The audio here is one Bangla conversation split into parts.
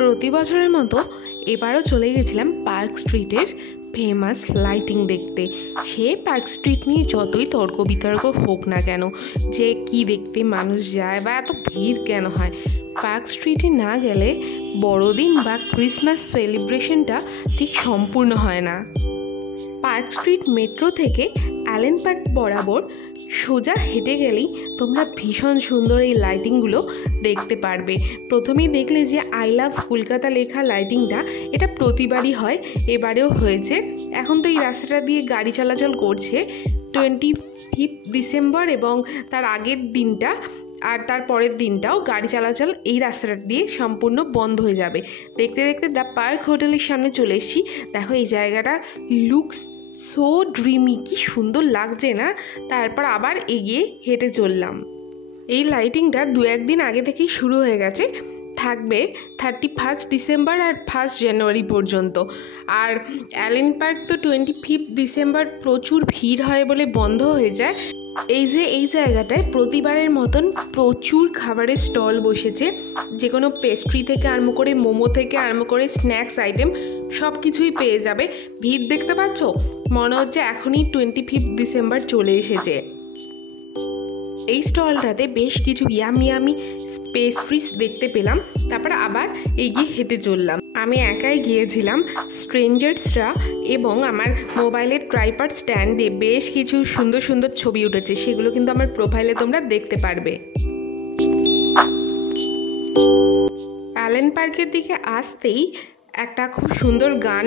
প্রতি বছরের মতো এবারও চলে গেছিলাম পার্ক স্ট্রিটের ফেমাস লাইটিং দেখতে। সে পার্ক স্ট্রিট নিয়ে যতই তর্ক বিতর্ক হোক না কেন, যে কি দেখতে মানুষ যায় বা এত ভিড় কেন হয়, পার্ক স্ট্রিটে না গেলে বড়দিন বা ক্রিসমাস সেলিব্রেশনটা ঠিক সম্পূর্ণ হয় না। পার্ক স্ট্রিট মেট্রো থেকে অ্যালেন পার্ক বরাবর সোজা হেঁটে গেলেই তোমরা ভীষণ সুন্দর এই লাইটিংগুলো দেখতে পারবে। প্রথমেই দেখলে যে আই লাভ কলকাতা লেখা লাইটিংটা, এটা প্রতিবারই হয়, এবারেও হয়েছে। এখন তো এই রাস্তাটা দিয়ে গাড়ি চলাচল করছে 25 ডিসেম্বর এবং তার আগের দিনটা আর তার পরের দিনটাও গাড়ি চলাচল এই রাস্তাটা দিয়ে সম্পূর্ণ বন্ধ হয়ে যাবে। দেখতে দেখতে দ্য পার্ক হোটেলের সামনে চলে এসেছি। দেখো এই জায়গাটা লুকস সো ড্রিমি, কি সুন্দর লাগছে না। তারপর আবার এগিয়ে হেঁটে চললাম। এই লাইটিংটা 2-1 দিন আগে থেকেই শুরু হয়ে গেছে, থাকবে 31 ডিসেম্বর আর 1 জানুয়ারি পর্যন্ত। আর অ্যালেন পার্ক তো 25 ডিসেম্বর প্রচুর ভিড় হয় বলে বন্ধ হয়ে যায়। এই জায়গাটায় প্রতিবারের মতন প্রচুর খাবারের স্টল বসেছে, যে কোনো পেস্ট্রি থেকে আরম্ভ করে মোমো থেকে আরম্ভ করে স্ন্যাক্স আইটেম সব কিছুই পেয়ে যাবে। ভিড় দেখতে পাচ্ছ, মনে হচ্ছে এখনই 25 ডিসেম্বর চলে এসেছে। এই স্টলটাতে বেশ কিছু ইয়ামি পেস্ট্রিজ দেখতে পেলাম। তারপর আবার এগিয়ে হেঁটে চললাম। আমি একাই গিয়েছিলাম। স্ট্রেঞ্জার্সরা এবং আমার মোবাইলের ট্রাইপড স্ট্যান্ডে বেশ কিছু সুন্দর সুন্দর ছবি উঠেছে, সেগুলো কিন্তু আমার প্রোফাইলে তোমরা দেখতে পারবে। অ্যালেন পার্কের দিকে আসতেই একটা খুব সুন্দর গান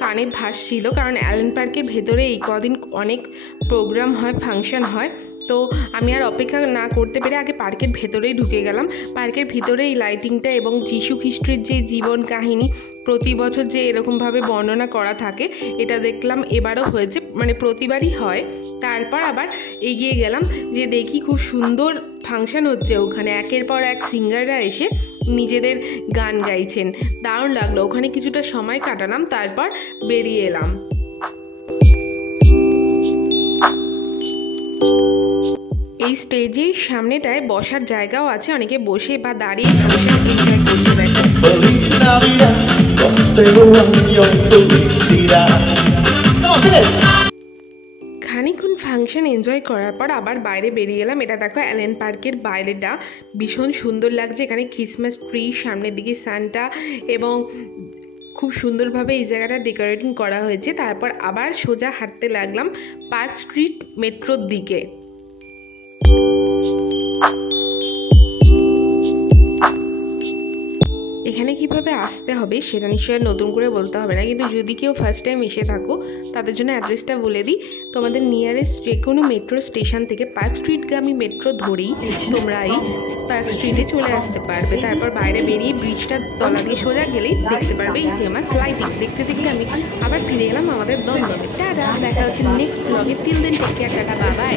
কানে ভাসছিল, কারণ অ্যালেন পার্কের ভেতরে এই কদিন অনেক প্রোগ্রাম হয়, ফাংশন হয়। তো আমি আর অপেক্ষা না করতে পেরে আগে পার্কের ভেতরেই ঢুকে গেলাম। পার্কের ভিতরে এই লাইটিংটা এবং যীশু খ্রিস্টের যে জীবন কাহিনী প্রতি বছর যে এরকমভাবে বর্ণনা করা থাকে, এটা দেখলাম এবারও হয়েছে, মানে প্রতিবারই হয়। তারপর আবার এগিয়ে গেলাম যে দেখি খুব সুন্দর ফাংশন হচ্ছে ওখানে, একের পর এক সিঙ্গাররা এসে নিজেদের গান গাইছেন, দারুণ লাগলো। ওখানে কিছুটা সময় কাটালাম, তারপর বেরিয়ে এলাম। এই স্টেজের সামনেটায় বসার জায়গাও আছে, অনেকে বসে বা দাঁড়িয়ে ফাংশন এনজয় করছে। খানিকক্ষণ ফাংশন এনজয় করার পর আবার বাইরে বেরিয়ে এলাম। এটা দেখো অ্যালেন পার্কের বাইরেটা ভীষণ সুন্দর লাগছে। এখানে ক্রিসমাস ট্রি, সামনের দিকে সান্টা এবং খুব সুন্দরভাবে এই জায়গাটা ডেকোরেটিং করা হয়েছে। তারপর আবার সোজা হাঁটতে লাগলাম পার্ক স্ট্রিট মেট্রোর দিকে। এখানে কিভাবে আসতে হবে সেটা নিশ্চয়ই নতুন করে বলতে হবে না, কিন্তু যদি কেউ ফার্স্ট টাইম এসে থাকো তাদের জন্য অ্যাড্রেসটা বলে দিই। তোমাদের নিয়ারেস্ট যে কোনো মেট্রো স্টেশন থেকে পার্ক স্ট্রিটগামী মেট্রো ধরেই তোমরা এই পার্ক স্ট্রিটে চলে আসতে পারবে। তারপর বাইরে বেরিয়ে ব্রিজটার তলা দিয়ে সোজা গেলেই দেখতে পারবে এই ফেমাস লাইটিং। দেখতে দেখতে আমি আবার ফিরে এলাম আমাদের দমদমে। টাটা, দেখা হচ্ছে নেক্সট ব্লগে। Till then take care, tata, bye by.